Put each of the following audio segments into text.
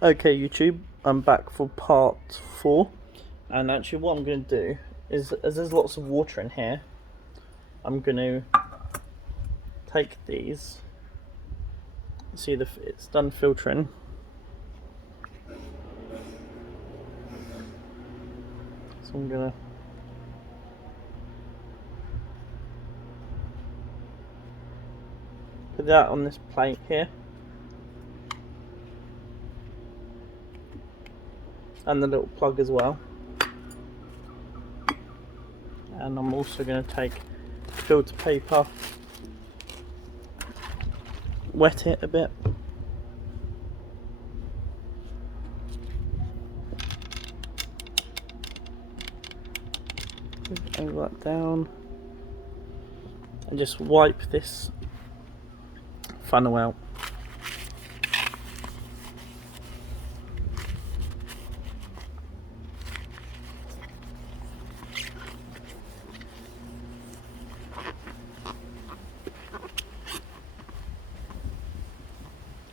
Okay, YouTube, I'm back for part 4. And actually, what I'm going to do is, as there's lots of water in here, I'm going to take these. See, it's done filtering. So I'm going to put that on this plate here. And the little plug as well. And I'm also going to take filter paper, wet it a bit, angle that down, and just wipe this funnel out.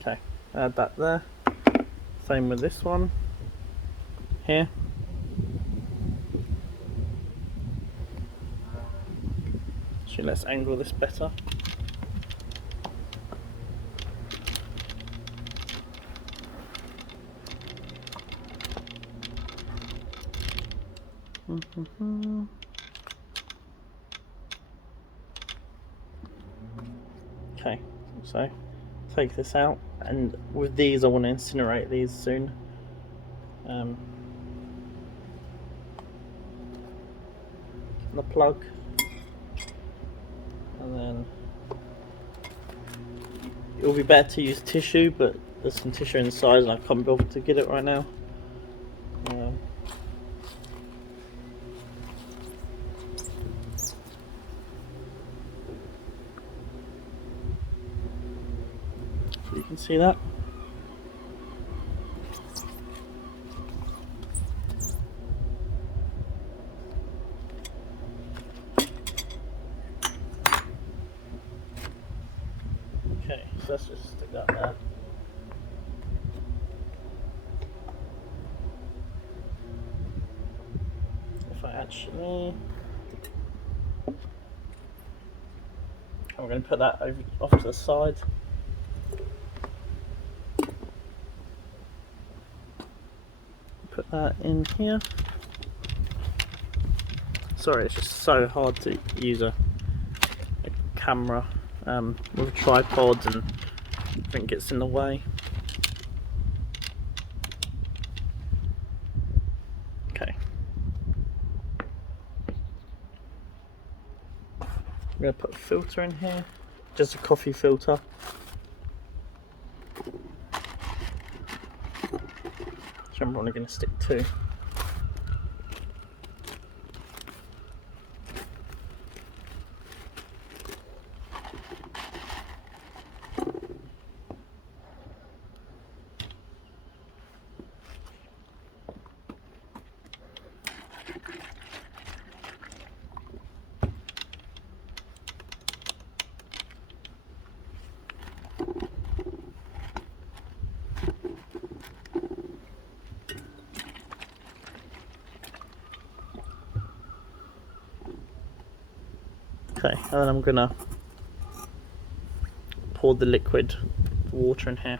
Okay, add that there. Same with this one here. So let's angle this better. Okay, so take this out, and with these I want to incinerate these soon. The plug, and then it will be better to use tissue, but there's some tissue inside and I can't be bothered to get it right now. So you can see that. Okay, so let's just stick that there. If I actually, I'm going to put that over off to the side. Put that in here. Sorry, it's just so hard to use a camera with a tripod, and everything gets in the way. Okay. I'm going to put a filter in here, just a coffee filter. So I'm only going to stick 2. Okay, and then I'm gonna pour the liquid water in here.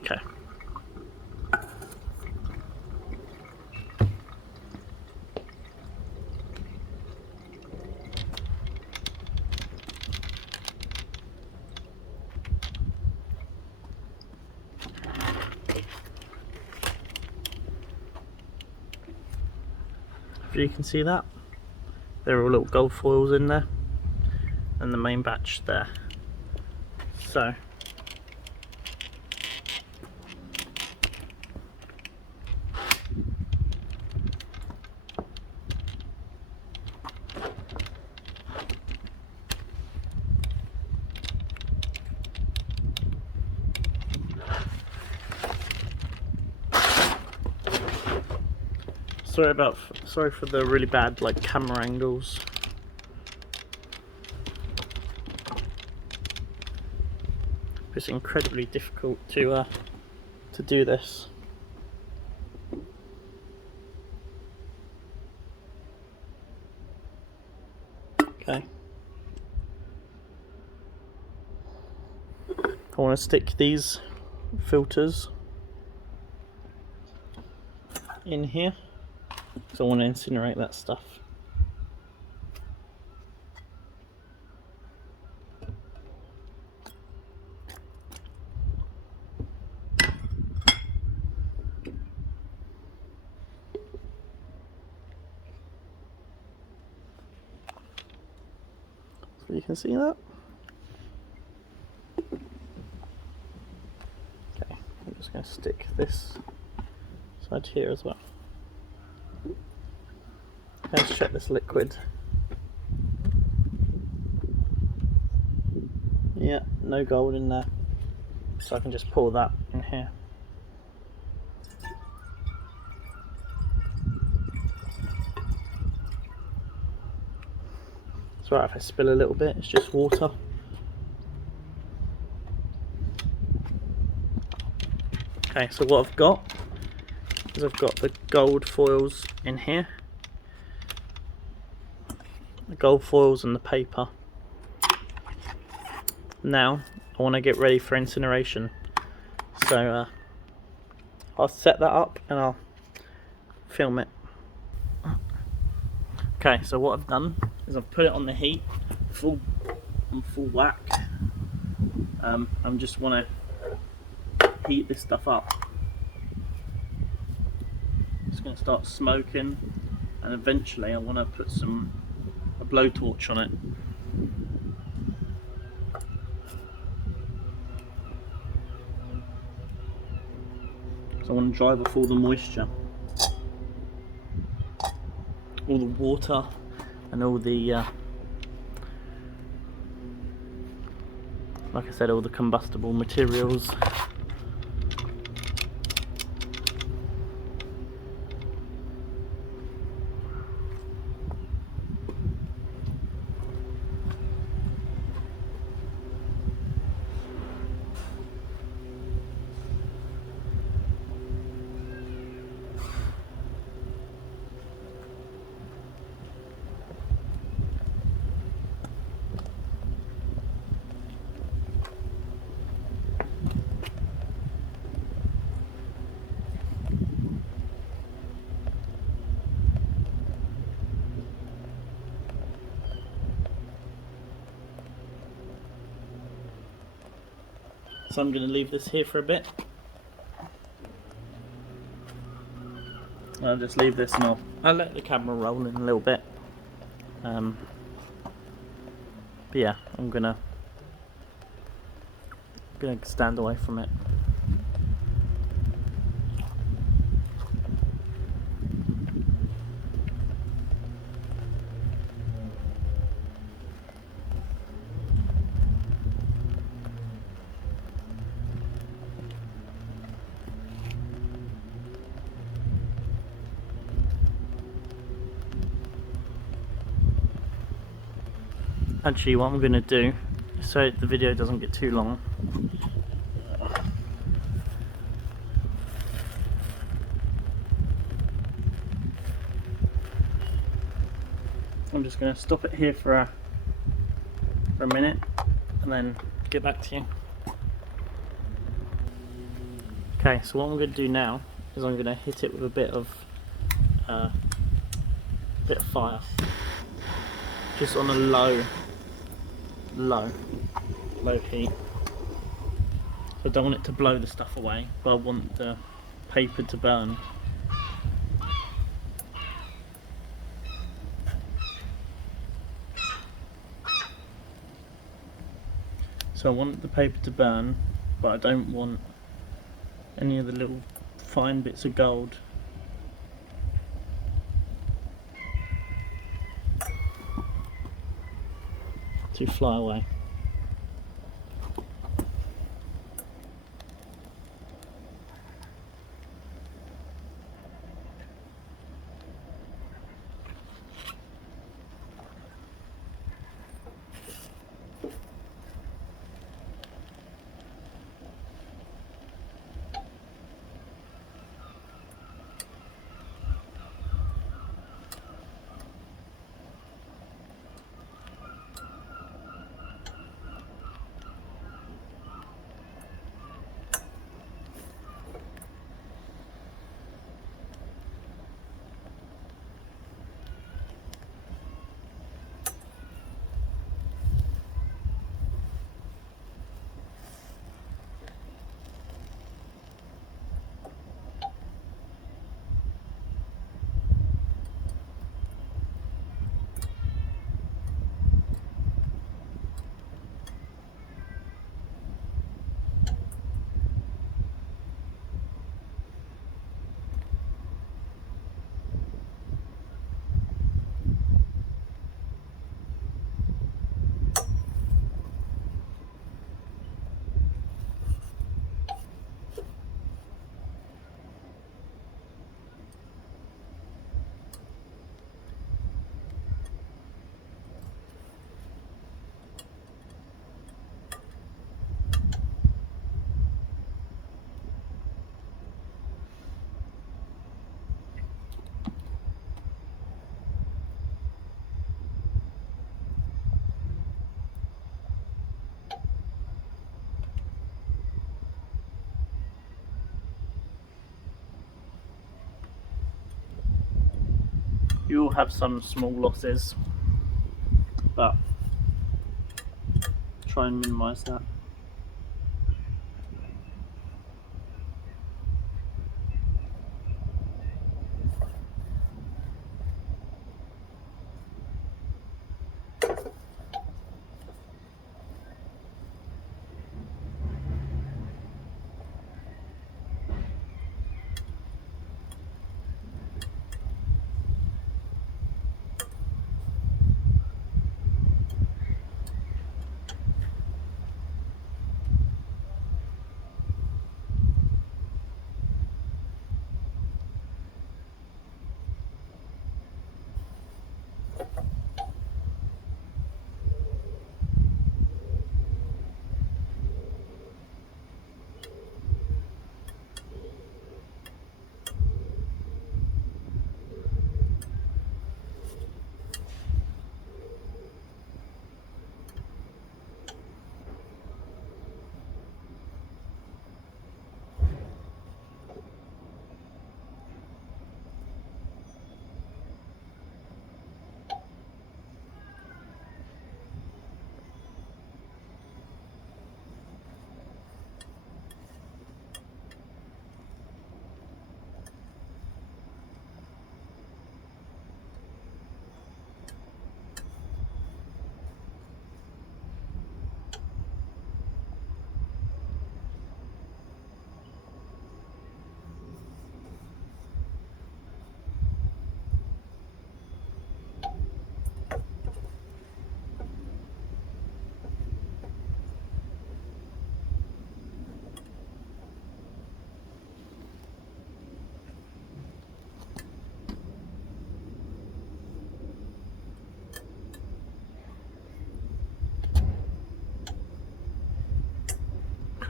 Okay. If you can see that, there are all little gold foils in there, and the main batch there. So sorry for the really bad like camera angles. It's incredibly difficult to do this. Okay. I want to stick these filters in here, so I want to incinerate that stuff. So you can see that. Okay, I'm just going to stick this side here as well. Let's check this liquid. Yeah, no gold in there. So I can just pour that in here. It's alright if I spill a little bit, it's just water. Okay, so what I've got is I've got the gold foils in here. The gold foils and the paper. Now I want to get ready for incineration, so I'll set that up and I'll film it. Okay, so what I've done is I've put it on the heat on full whack. I just want to heat this stuff up. It's going to start smoking, and eventually I want to put a blowtorch on it. So I want to drive off all the moisture, all the water, and all the like I said, all the combustible materials. So I'm going to leave this here for a bit. I'll just leave this and I'll let the camera roll in a little bit. But yeah, I'm gonna stand away from it. Actually, what I'm going to do, so the video doesn't get too long, I'm just going to stop it here for a minute and then get back to you. Okay, so what I'm going to do now is I'm going to hit it with a bit of fire, just on a low heat. So I don't want it to blow the stuff away, but I want the paper to burn. So I want the paper to burn, but I don't want any of the little fine bits of gold to fly away. You will have some small losses, but try and minimise that.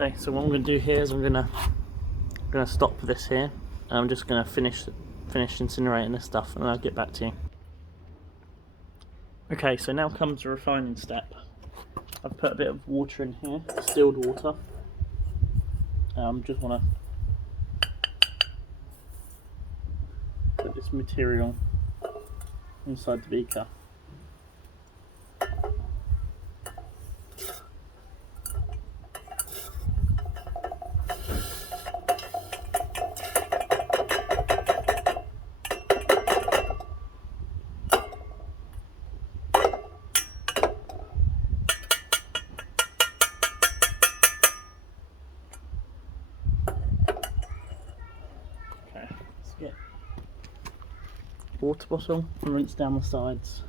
Okay, so what I'm going to do here is I'm going to stop this here. And I'm just going to finish incinerating this stuff, and I'll get back to you. Okay, so now comes the refining step. I've put a bit of water in here, distilled water. Just want to put this material inside the beaker. Get water bottle and rinse down the sides.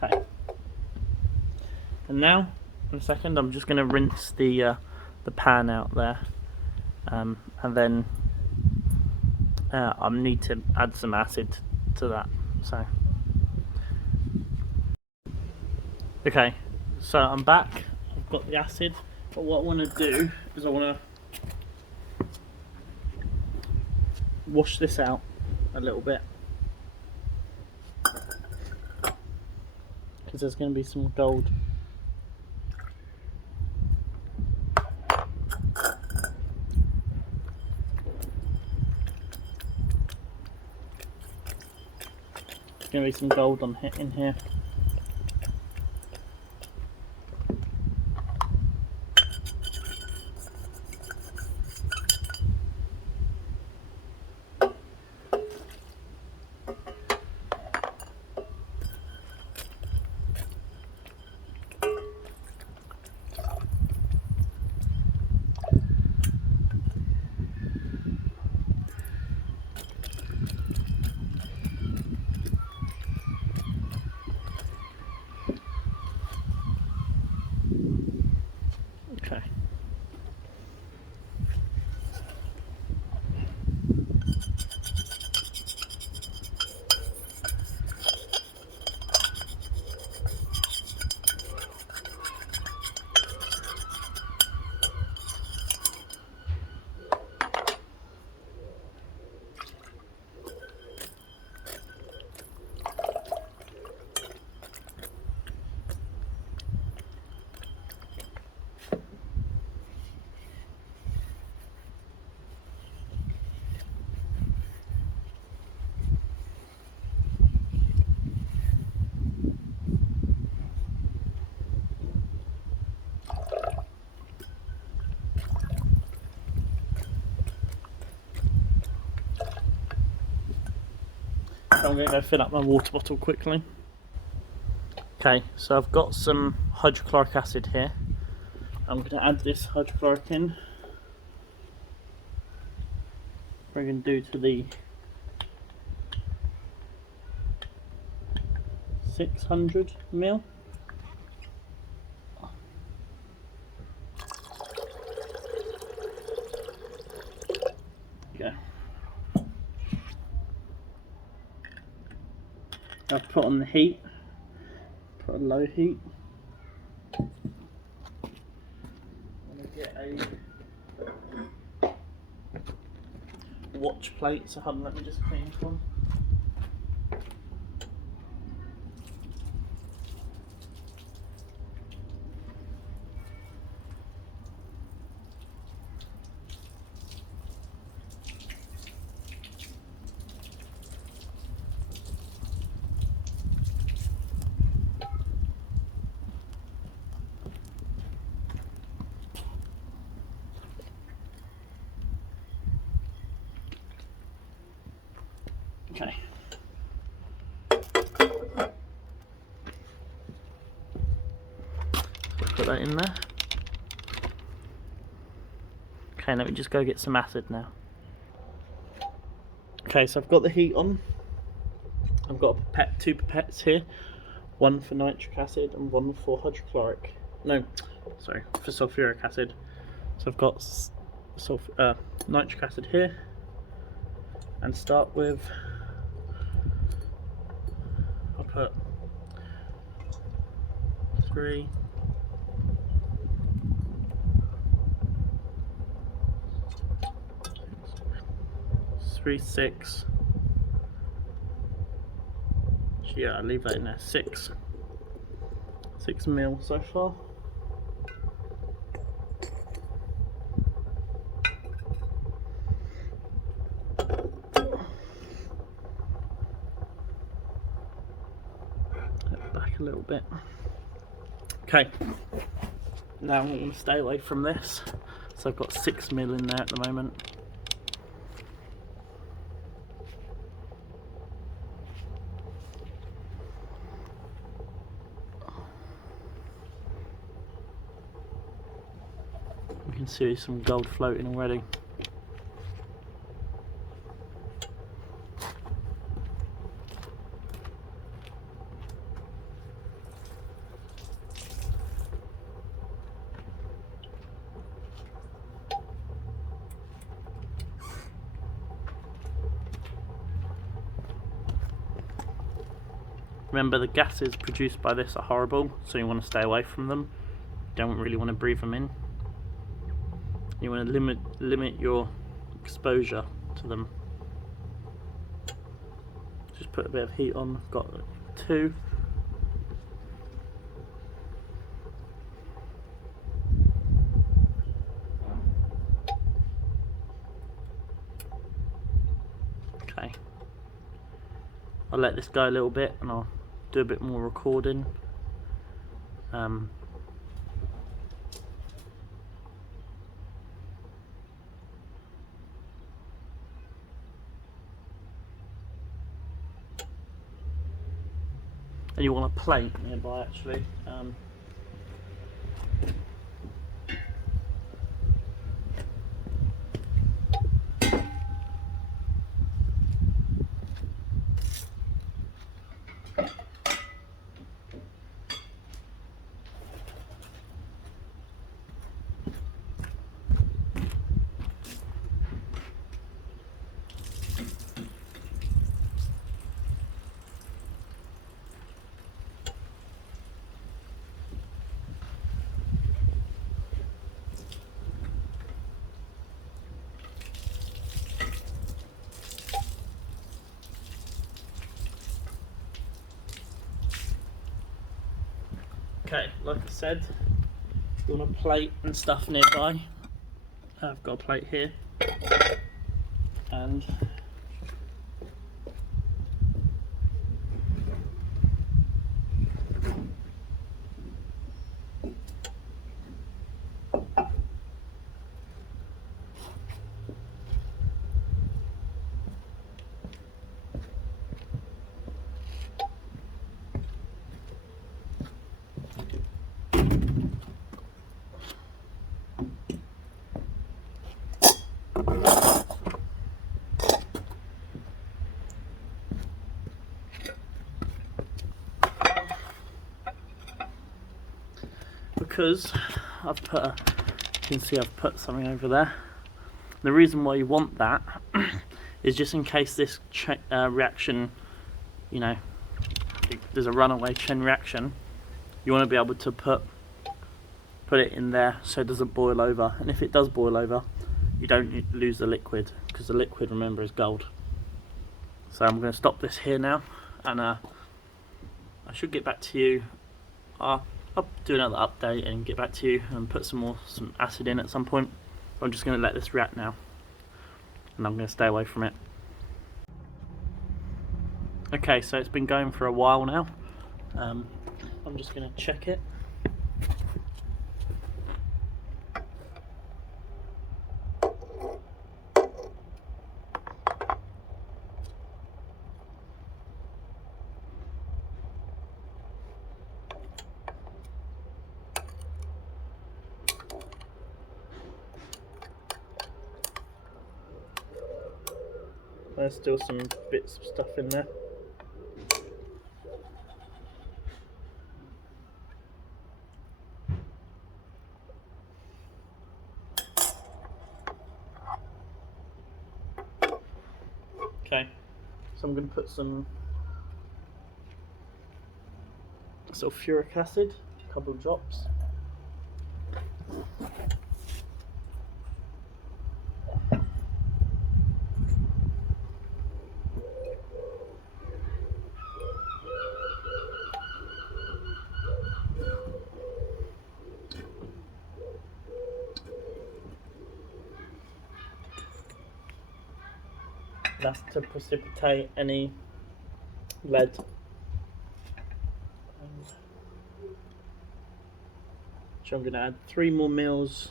Okay, and now in a second I'm just going to rinse the pan out there, and then I need to add some acid to that. So okay, so I'm back. I've got the acid, but what I want to do is I want to wash this out a little bit, because there's going to be some gold. There's going to be some gold in here. I'm going to go fill up my water bottle quickly. Okay, so I've got some hydrochloric acid here. I'm going to add this hydrochloric in. We're going to do to the 600 ml. Go. I've put on the heat. Put a low heat. I'm going to get a watch plate. So hold on, let me just clean this one. Okay. Put that in there. Okay, let me just go get some acid now. Okay, so I've got the heat on. I've got two pipettes here. One for nitric acid and one for hydrochloric. No, sorry, for sulfuric acid. So I've got nitric acid here. And start with, I'll put 3, 6. Yeah, I'll leave that in there. 6 mil so far. Back a little bit. Okay. Now I'm going to stay away from this. So I've got 6 mil in there at the moment. You can see some gold floating already. Remember, the gases produced by this are horrible, so you want to stay away from them. You don't really want to breathe them in. You want to limit your exposure to them. Just put a bit of heat on. I've got 2. Okay. I'll let this go a little bit and I'll do a bit more recording. And you want a plate nearby actually. Okay, like I said, you want a plate and stuff nearby. I've got a plate here, and because I've put you can see I've put something over there. The reason why you want that is just in case this reaction, you know, there's a runaway chain reaction, you want to be able to put it in there so it doesn't boil over, and if it does boil over, you don't lose the liquid, because the liquid, remember, is gold. So I'm going to stop this here now, and I should get back to you. I'll do another update and get back to you and put some acid in at some point. I'm just going to let this react now, and I'm going to stay away from it. Okay, so it's been going for a while now. I'm just going to check it. There's still some bits of stuff in there. Okay, so I'm going to put some sulfuric acid, a couple of drops. That's to precipitate any lead. So I'm going to add 3 more mils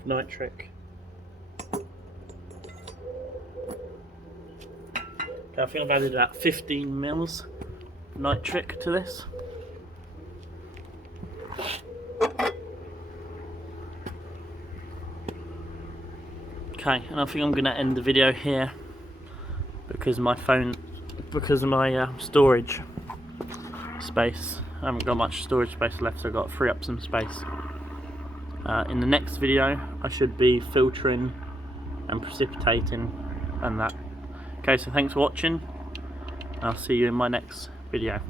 of nitric. Okay, I think I've added about 15 mils of nitric to this. Okay, and I think I'm going to end the video here because my storage space, I haven't got much storage space left, so I've got to free up some space. In the next video I should be filtering and precipitating and that. Okay, so thanks for watching. I'll see you in my next video.